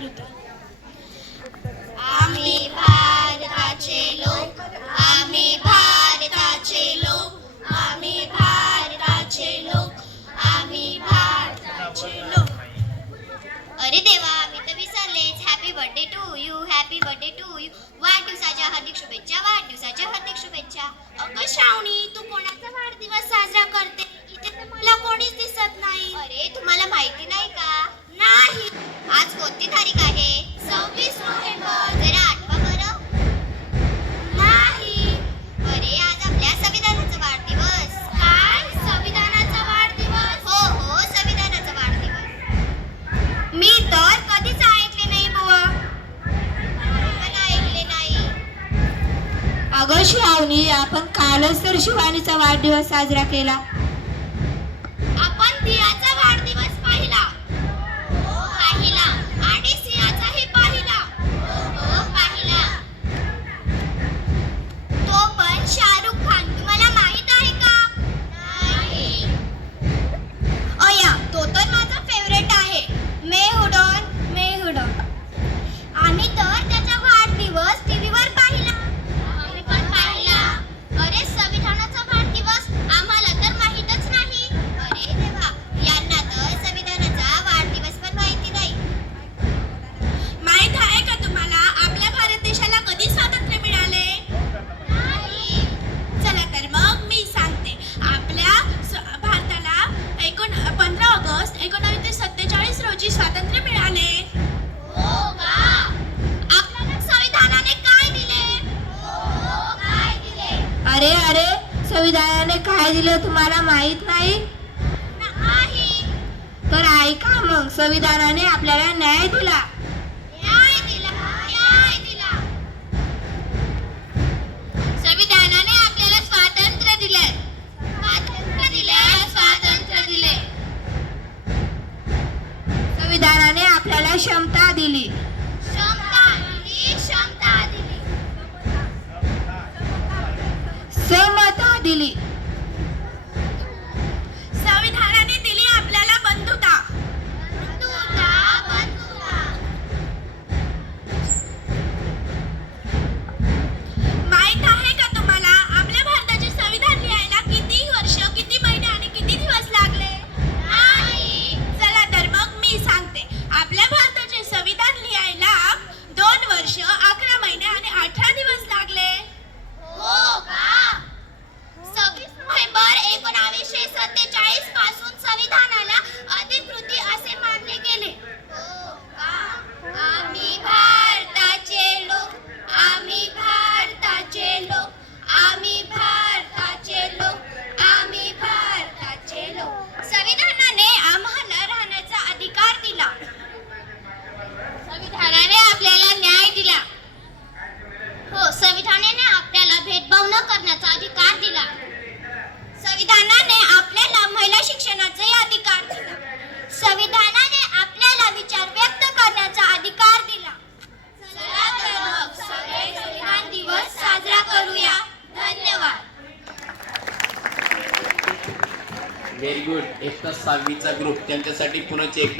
कृती. आम्ही भारताचे लोक, आम्ही भारताचे लोक, आम्ही भारताचे लोक, आम्ही भारताचे लोक. अरे देवा, मी तर विसरलेच. Happy birthday to you, happy birthday to you. वाढदिवसाच्या हार्दिक शुभेच्छा, वाढदिवसाच्या हार्दिक शुभेच्छा. अगं श्रावणी, तू कोणाचा वाढदिवस साजरा करते? इथे तर मला कोणीच दिसत नाही. अरे तुम्हाला माहिती नाही का? नाही. आज कोणती तारीख आहे? 26 नोव्हेंबर. जरा आठवा बरं. नाही. अरे आज आपल्या संविधानाचा वाढदिवस. काय? संविधानाचा वाढदिवस? हो हो, संविधानाचा वाढदिवस. मी तर कधीच ऐकले नाही बुवा. पण ऐकले नाही. अगं श्रावणी, आपण कालच तर शिवानीचा वाढदिवस साजरा केला. आपण दियाचा वाढदिवस पाहिला. हो पाहिला. आणि सियाचाही पाहिला. हो पाहिला. तो पण शाहरुख खान. तुम्हाला माहित आहे का? नाही. अया, तो तर माझा फेवरेट आहे. मेहुडॉन. आम्ही तर त्याचा वाढदिवस टीव्हीवर पाहिला. आम्ही पण पाहिला. अरे संविधानाचा वाढदिवस आम्हाला तर माहीतच नाही. अरे देवा, यांना तर संविधानाचा वाढदिवस पण माहिती नाही. माहित आहे का तुम्हाला आपल्या भारत देशाला कधी स्वातंत्र्य मिळाले? नाही. चला तर मग मी सांगते. आपल्या भारताला 15 ऑगस्ट 1947 रोजी स्वातंत्र्य मिळाले. हो का? आपल्याला संविधानाने काय दिले? हो, काय दिले? अरे संविधानाने काय दिलं तुम्हाला माहित नाही? नाही. तर ऐका मग, संविधानाने आपल्याला न्याय दिला. न्याय दिला. न्याय दिला. संविधानाने आपल्याला स्वातंत्र्य दिले. स्वातंत्र्य दिले. स्वातंत्र्य दिले. संविधानाने आपल्याला क्षमता दिली. क्षमता दिली. क्षमता दिली. समता दिली. संविधानाने दिली आपल्याला बंधुता. बंधुता. माहित आहे का तुम्हाला आपल्या भारताचे संविधान लिहायला किती वर्ष, किती महिने आणि किती दिवस लागले? नाही. चला तर मग मी सांगते. आपल्या भारताचे संविधान लिहायला 2 वर्ष 11 महिने आणि 18 दिवस लागले. हो का? 26 नोव्हेंबर 1947 पासून संविधानाला अधिकृत असे मानले गेले. हो का? आम्ही भारताचे लोक, आम्ही भारताचे लोक, आम्ही भारताचे लोक, आम्ही भारताचे लोक. संविधानाने आम्हाला राहण्याचा अधिकार दिला. संविधानाने आपल्याला न्याय दिला. हो, संविधानाने आपल्याला भेदभाव न करण्याचा अधिकार दिला. संविधानाने आपल्याला महिला शिक्षणाचाही अधिकार दिला. संविधानाने आपल्याला विचार व्यक्त करण्याचा अधिकार दिला. चला तर मग सगळे संविधान दिवस साजरा करूया. धन्यवाद. Very good. एक तर 6वीचा ग्रुप त्यांच्यासाठी पुन्हा एकदा